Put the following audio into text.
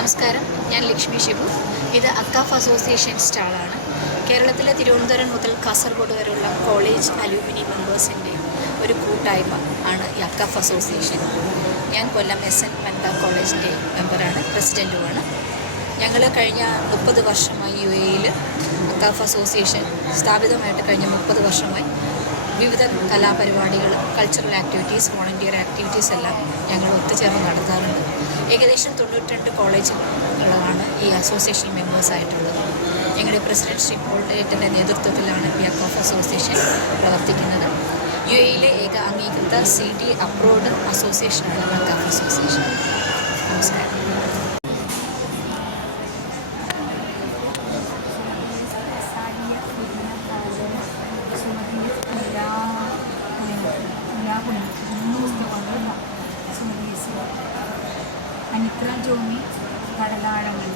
നമസ്കാരം, ഞാൻ ലക്ഷ്മി ഷിബു. ഇത് അക്കാഫ് അസോസിയേഷൻ സ്റ്റാളാണ്. കേരളത്തിലെ തിരുവനന്തപുരം മുതൽ കാസർഗോഡ് വരെയുള്ള കോളേജ് അലൂമിനി മെമ്പേഴ്സിൻ്റെ ഒരു കൂട്ടായ്മ ആണ് ഈ അക്കാഫ് അസോസിയേഷൻ. ഞാൻ കൊല്ലം SN വനിതാ കോളേജിൻ്റെ മെമ്പറാണ്, പ്രസിഡൻറ്റുമാണ്. ഞങ്ങൾ കഴിഞ്ഞ 30 വർഷമായി UAE അക്കാഫ് അസോസിയേഷൻ സ്ഥാപിതമായിട്ട് കഴിഞ്ഞ 30 വർഷമായി വിവിധ കലാപരിപാടികൾ, കൾച്ചറൽ ആക്ടിവിറ്റീസ്, വോളണ്ടിയർ ആക്ടിവിറ്റീസ് എല്ലാം ഞങ്ങൾ ഒത്തുചേർന്ന് നടത്താറുണ്ട്. ഏകദേശം 92 കോളേജുകളാണ് ഈ അസോസിയേഷൻ മെമ്പേഴ്സായിട്ടുള്ളത്. ഞങ്ങളുടെ പ്രസിഡന്റ് ശ്രീ പോൾട്ടേറ്റിൻ്റെ നേതൃത്വത്തിലാണ് ഈ അക്കാഫ് അസോസിയേഷൻ പ്രവർത്തിക്കുന്നത്. UAE ഏക അംഗീകൃത CD അപ്രൂവ്ഡ് അസോസിയേഷനാണ് അക്കാഫ് അസോസിയേഷൻ. നമസ്കാരം. അനിത്ര ജോമി കടലാഴങ്ങൾ